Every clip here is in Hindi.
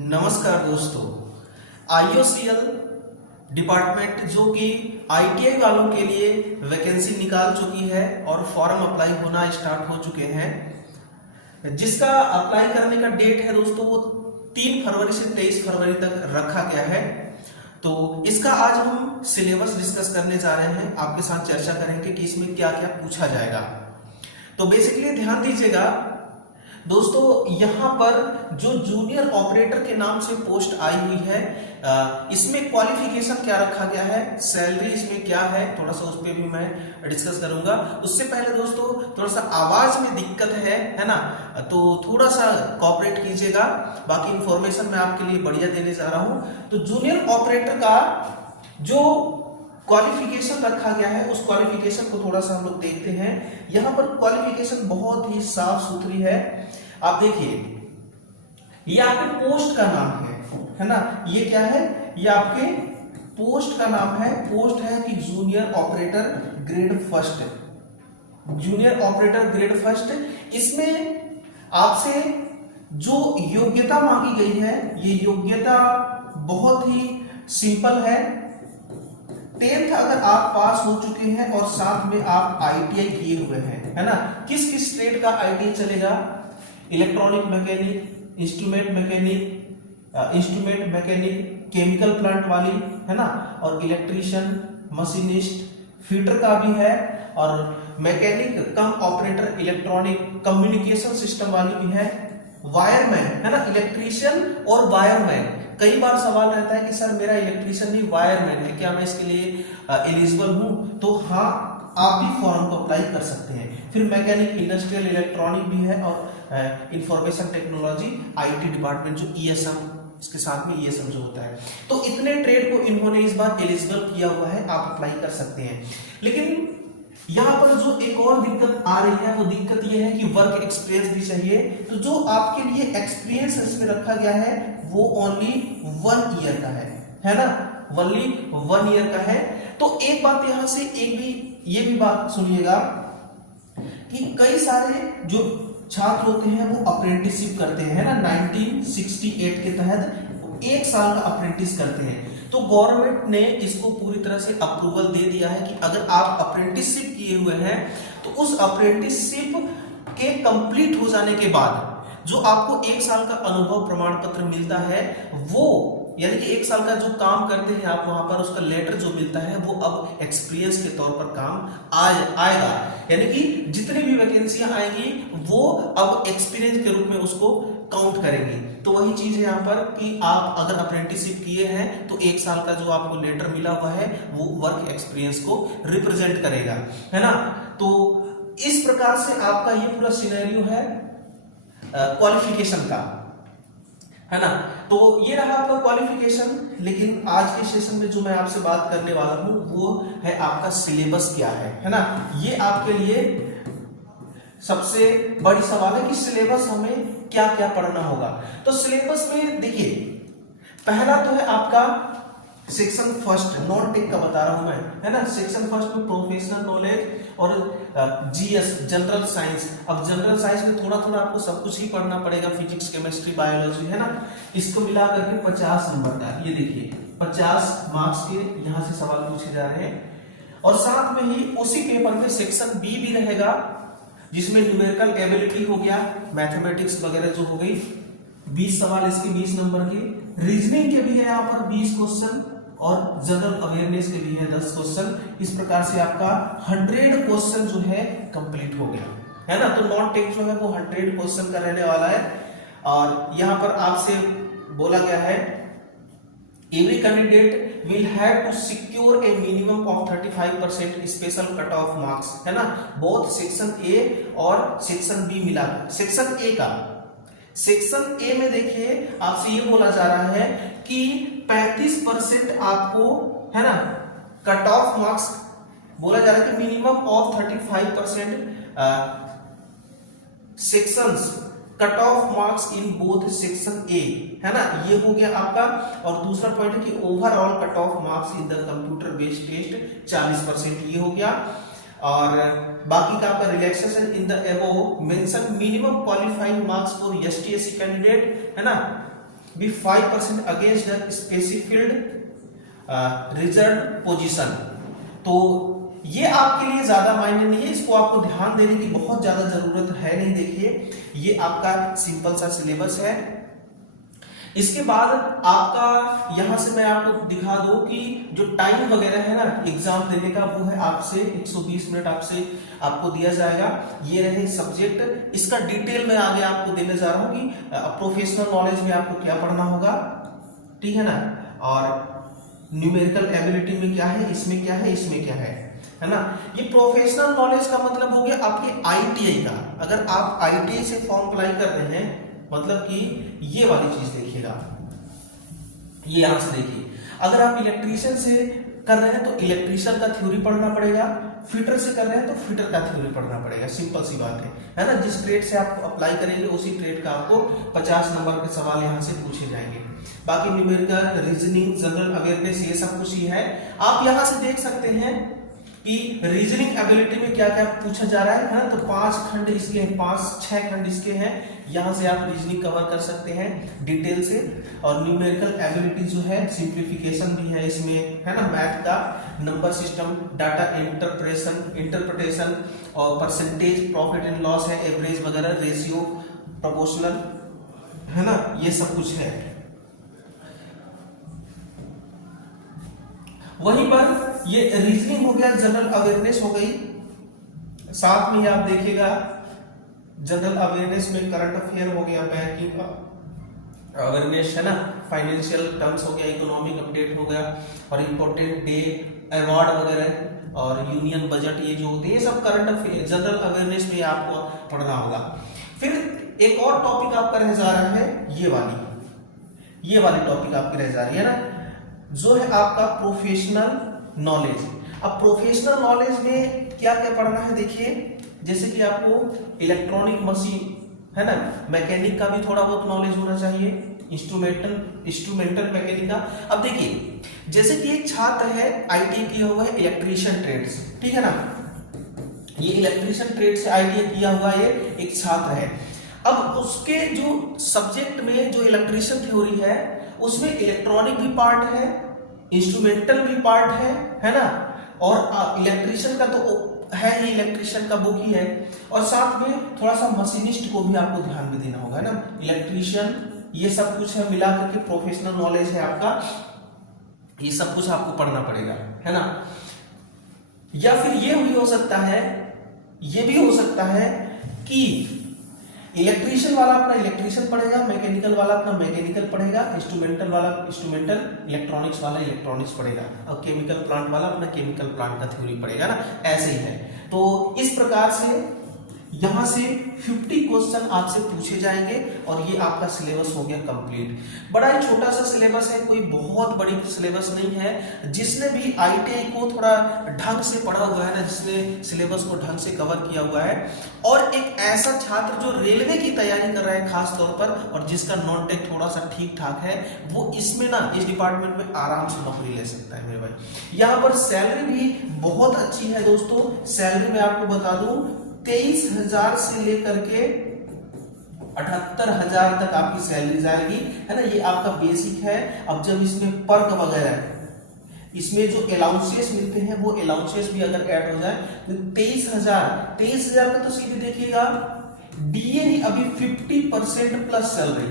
नमस्कार दोस्तों, IOCL डिपार्टमेंट जो कि ITI वालों के लिए वैकेंसी निकाल चुकी है और फॉर्म अप्लाई होना स्टार्ट हो चुके हैं। जिसका अप्लाई करने का डेट है दोस्तों वो 3 फरवरी से 23 फरवरी तक रखा गया है। तो इसका आज हम सिलेबस डिस्कस करने जा रहे हैं, आपके साथ चर्चा करेंगे कि इसमें क्या क्या पूछा जाएगा। तो बेसिकली ध्यान दीजिएगा दोस्तों, यहाँ पर जो जूनियर ऑपरेटर के नाम से पोस्ट आई हुई है, इसमें क्वालिफिकेशन क्या रखा गया है, सैलरी इसमें क्या है, थोड़ा सा उस पर भी मैं डिस्कस करूंगा। उससे पहले दोस्तों थोड़ा सा आवाज में दिक्कत है ना, तो थोड़ा सा कोऑपरेट कीजिएगा। बाकी इंफॉर्मेशन मैं आपके लिए बढ़िया देने जा रहा हूं। तो जूनियर ऑपरेटर का जो क्वालिफिकेशन रखा गया है उस क्वालिफिकेशन को थोड़ा सा हम लोग देखते हैं। यहां पर क्वालिफिकेशन बहुत ही साफ सुथरी है। आप देखिए, ये आपके पोस्ट का नाम है ना, ये क्या है, ये आपके पोस्ट का नाम है। पोस्ट है कि junior operator grade first, junior operator grade first. इसमें आपसे जो योग्यता मांगी गई है, ये योग्यता बहुत ही सिंपल है। 10th अगर आप पास हो चुके हैं और साथ में आप ITI किए हुए हैं, है ना। किस किस ट्रेड का ITI चलेगा? Electronic mechanic, instrument mechanic, chemical plant वाली, है ना, और इलेक्ट्रीशियन, मशीनिस्ट, फिटर का भी है, और मैकेनिक कम ऑपरेटर इलेक्ट्रॉनिक कम्युनिकेशन सिस्टम वाली भी है, वायरमैन, है ना, इलेक्ट्रीशियन और वायरमैन। कई बार सवाल रहता है कि सर मेरा इलेक्ट्रीशियन नहीं वायरमैन है, क्या मैं इसके लिए एलिजिबल हूं? तो हाँ, आप भी फॉर्म को अप्लाई कर सकते हैं। फिर मैकेनिक, इंडस्ट्रियल इलेक्ट्रॉनिक भी है, और इंफॉर्मेशन टेक्नोलॉजी IT डिपार्टमेंट जो ESM, इसके साथ में ESM जो होता है। तो इतने ट्रेड को इन्होंने इस बार एलिजिबल किया हुआ है, आप अप्लाई कर सकते हैं। लेकिन यहाँ पर जो एक और दिक्कत आ रही है वो दिक्कत ये है कि वर्क एक्सपीरियंस भी चाहिए। तो जो आपके लिए एक्सपीरियंस इसमें रखा गया है वो ओनली 1 ईयर का है ना, ओनली 1 ईयर का है। तो एक बात यहाँ से ये भी बात सुनिएगा कि कई सारे जो छात्र होते हैं वो अप्रेंटिसशिप करते हैं ना, 1968 के तहत 1 साल का अप्रेंटिस करते हैं। तो गवर्नमेंट ने इसको पूरी तरह से अप्रूवल दे दिया है कि अगर आप अप्रेंटिसशिप किए हुए हैं तो उस अप्रेंटिसशिप के कंप्लीट हो जाने के बाद जो आपको 1 साल का अनुभव प्रमाण पत्र मिलता है, वो यानी कि 1 साल का जो काम करते हैं आप वहां पर, उसका लेटर जो मिलता है वो अब एक्सपीरियंस के तौर पर काम आएगा। यानी कि जितनी भी वैकेंसियां आएंगी वो अब एक्सपीरियंस के रूप में उसको काउंट करेंगी। तो वही चीज है यहाँ पर कि आप अगर अप्रेंटिसशिप किए हैं तो 1 साल का जो आपको लेटर मिला हुआ है वो वर्क एक्सपीरियंस को रिप्रेजेंट करेगा, है ना। तो इस प्रकार से आपका ये पूरा सिनेरियो है क्वालिफिकेशन का, है ना। तो ये रहा आपका क्वालिफिकेशन। लेकिन आज के सेशन में जो मैं आपसे बात करने वाला हूं वो है आपका सिलेबस क्या है ना। ये आपके लिए सबसे बड़ी सवाल है कि सिलेबस हमें क्या क्या पढ़ना होगा। तो सिलेबस में देखिए, पहला तो है आपका सेक्शन फर्स्ट, नॉन टेक का बता रहा हूं मैं, है ना। सेक्शन फर्स्ट में प्रोफेशनल नॉलेज और GS जनरल साइंस। अब जनरल साइंस में थोड़ा थोड़ा आपको सब कुछ ही पढ़ना पड़ेगा, फिजिक्स, केमिस्ट्री, बायोलॉजी, है ना। इसको मिला करके 50 नंबर का, ये देखिए 50 मार्क्स के यहां से सवाल पूछे जा रहे हैं। और साथ में ही उसी पेपर में सेक्शन B भी रहेगा, जिसमें न्यूमेरिकल एबिलिटी हो गया, मैथमेटिक्स वगैरह जो हो गई, 20 सवाल इसके 20 नंबर के। रीजनिंग के भी है यहाँ पर 20 क्वेश्चन, और जनरल अवेयरनेस के भी है 10 क्वेश्चन। इस प्रकार से आपका 100 क्वेश्चन जो है कंप्लीट हो गया, है ना। तो नॉन टेक जो है वो 100 क्वेश्चन का रहने वाला है। और यहाँ पर आपसे बोला गया है every candidate will have to secure a minimum of 35% special cut off marks, है ना। बोथ सेक्शन A और सेक्शन B मिला। सेक्शन A में देखिए आपसे ये बोला जा रहा है कि 35% आपको, है ना, कट ऑफ मार्क्स बोला जा रहा है कि minimum of 35% sections cut off marks in both section A, है ना। ये हो गया आपका। और दूसरा पॉइंट है कि overall cut off marks in the computer based test 40%, ये हो गया। और बाकी का आपका relaxation in the above mention minimum qualifying marks for ST/SC candidate, है ना। Be 5% against the specific reserve position. तो ये आपके लिए ज्यादा मायने नहीं है, इसको आपको ध्यान देने की बहुत ज्यादा जरूरत है नहीं। देखिए ये आपका सिंपल सा सिलेबस है। इसके बाद आपका यहां से मैं आपको दिखा दूं कि जो टाइम वगैरह है ना एग्जाम देने का, वो है आपसे 120 मिनट आपको दिया जाएगा। ये रहे सब्जेक्ट, इसका डिटेल में आगे आपको देने जा रहा हूं कि प्रोफेशनल नॉलेज में आपको क्या पढ़ना होगा, ठीक है ना, और न्यूमेरिकल एबिलिटी में क्या है, इसमें क्या है, इसमें क्या है ना। ये प्रोफेशनल नॉलेज का मतलब हो गया आपके आईटीआई का। अगर आप आईटीआई से फॉर्म अप्लाई कर रहे हैं, मतलब कि ये वाली चीज देखिएगा, ये यहां से देखिए, अगर आप इलेक्ट्रीशियन से कर रहे हैं तो इलेक्ट्रीशियन का थ्योरी पढ़ना पड़ेगा, फिटर से कर रहे हैं तो फिटर का थ्योरी पढ़ना पड़ेगा। सिंपल सी बात है ना। जिस ट्रेड से आप अप्लाई करेंगे उसी ट्रेड का आपको 50 नंबर के सवाल यहां से पूछे जाएंगे। बाकी न्यूमेरिकल, रीजनिंग, जनरल अवेयरनेस, ये सब कुछ ही है। आप यहां से देख सकते हैं कि रीजनिंग एबिलिटी में क्या क्या पूछा जा रहा है ना। तो 5 खंड इसके हैं, 5-6 खंड इसके हैं, यहां से आप रीजनिंग कवर कर सकते हैं डिटेल से। और न्यूमेरिकल एबिलिटी जो है, सिंप्लीफिकेशन भी है इसमें, है ना, मैथ का, नंबर सिस्टम, डाटा इंटरप्रिटेशन और परसेंटेज, प्रॉफिट एंड लॉस है, एवरेज वगैरह, रेशियो, प्रोपोर्शनल, है ना, ये सब कुछ है। वहीं पर ये रीजनिंग हो गया, जनरल अवेयरनेस हो गई। साथ में ही आप देखिएगा जनरल अवेयरनेस में करंट अफेयर हो गया, बैंकिंग का अवेयरनेस है ना, फाइनेंशियल टर्म्स हो गया, इकोनॉमिक अपडेट हो गया, और इंपॉर्टेंट डे, अवार्ड वगैरह, और यूनियन बजट, ये जो होते हैं ये सब करंट अफेयर जनरल अवेयरनेस में आपको पढ़ना होगा। फिर एक और टॉपिक आपका रह जा रहा है, ये वाली टॉपिक आपकी रह जा रही है ना, जो है आपका प्रोफेशनल नॉलेज। अब प्रोफेशनल नॉलेज में क्या क्या पढ़ना है, देखिए जैसे कि आपको इलेक्ट्रॉनिक मशीन, है ना, मैकेनिक का भी थोड़ा बहुत नॉलेज होना चाहिए, इंस्ट्रूमेंटल मैकेनिक का। अब देखिए जैसे कि एक छात्र है, आईटीआई किया हुआ है इलेक्ट्रीशियन ट्रेड्स, ठीक है ना, ये इलेक्ट्रीशियन ट्रेड से आईटीआई किया हुआ ये एक छात्र है। अब उसके जो सब्जेक्ट में जो इलेक्ट्रीशियन थ्योरी है, उसमें इलेक्ट्रॉनिक भी पार्ट है, इंस्ट्रूमेंटल भी पार्ट है ना, और इलेक्ट्रीशियन का तो है ही, इलेक्ट्रीशियन का बुक ही है, और साथ में थोड़ा सा मशीनिस्ट को भी आपको ध्यान में देना होगा ना, इलेक्ट्रीशियन, ये सब कुछ है मिला करके प्रोफेशनल नॉलेज है आपका। ये सब कुछ आपको पढ़ना पड़ेगा, है ना। या फिर ये भी हो सकता है, ये भी हो सकता है कि इलेक्ट्रीशियन वाला अपना इलेक्ट्रीशियन पढ़ेगा, मैकेनिकल वाला अपना मैकेनिकल पढ़ेगा, इंस्ट्रूमेंटल वाला इंस्ट्रूमेंटल, इलेक्ट्रॉनिक्स वाला इलेक्ट्रॉनिक्स पढ़ेगा, और केमिकल प्लांट वाला अपना केमिकल प्लांट का थ्योरी पढ़ेगा ना, ऐसे ही है। तो इस प्रकार से यहां से 50 क्वेश्चन आपसे पूछे जाएंगे, और ये आपका सिलेबस हो गया कंप्लीट। बड़ा ही छोटा सा सिलेबस है, कोई बहुत बड़ी सिलेबस नहीं है। जिसने भी आईटीआई को थोड़ा ढंग से पढ़ा हुआ है ना, जिसने सिलेबस को ढंग से कवर किया हुआ है, और एक ऐसा छात्र जो रेलवे की तैयारी कर रहा है खास तौर पर, और जिसका नॉन टेक थोड़ा सा ठीक ठाक है, वो इसमें ना, इस डिपार्टमेंट में आराम से नौकरी ले सकता है मेरे भाई। यहाँ पर सैलरी भी बहुत अच्छी है दोस्तों। सैलरी में आपको बता दूं 23,000 से लेकर के 78,000 तक आपकी सैलरी जाएगी, है ना। ये आपका बेसिक है। अब जब इसमें पर्क वगैरह, इसमें जो अलाउंसेस मिलते हैं, वो अलाउंसेस भी अगर ऐड हो जाए तो 23,000 का तो सीधे देखिएगा, डीए ही अभी 50% प्लस चल रही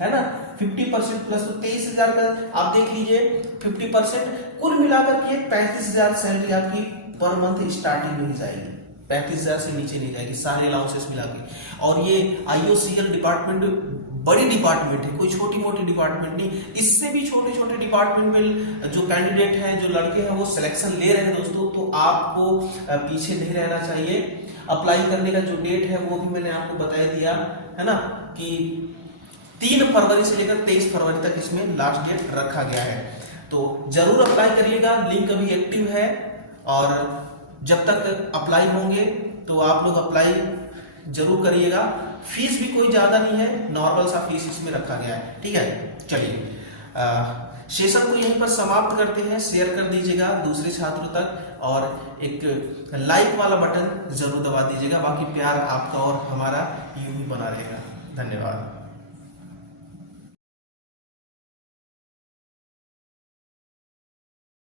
है ना, 50% प्लस, तो 23,000 का आप देख लीजिए 50%, कुल मिलाकर के 35,000 सैलरी आपकी पर मंथ स्टार्टिंग में ही जाएगी, 35,000 से नीचे नहीं जाएगी, सारे अलाउंसेस मिला के। और ये आईओसीएल डिपार्टमेंट बड़ी डिपार्टमेंट है, कोई छोटी मोटी डिपार्टमेंट नहीं। इससे भी छोटे छोटे डिपार्टमेंट में जो कैंडिडेट हैं, जो लड़के हैं, वो सिलेक्शन ले रहे हैं दोस्तों, तो आपको पीछे नहीं रहना चाहिए। अप्लाई करने का जो डेट है वो भी मैंने आपको बता दिया, है ना, कि 3 फरवरी से लेकर 23 फरवरी तक इसमें लास्ट डेट रखा गया है। तो जरूर अप्लाई करिएगा, लिंक अभी एक्टिव है, और जब तक अप्लाई होंगे तो आप लोग अप्लाई जरूर करिएगा। फीस भी कोई ज्यादा नहीं है, नॉर्मल सा फीस इसमें रखा गया है, ठीक है। चलिए सेशन को यहीं पर समाप्त करते हैं। शेयर कर दीजिएगा दूसरे छात्रों तक, और एक लाइक वाला बटन जरूर दबा दीजिएगा। बाकी प्यार आपका और हमारा यूं ही बना रहेगा। धन्यवाद।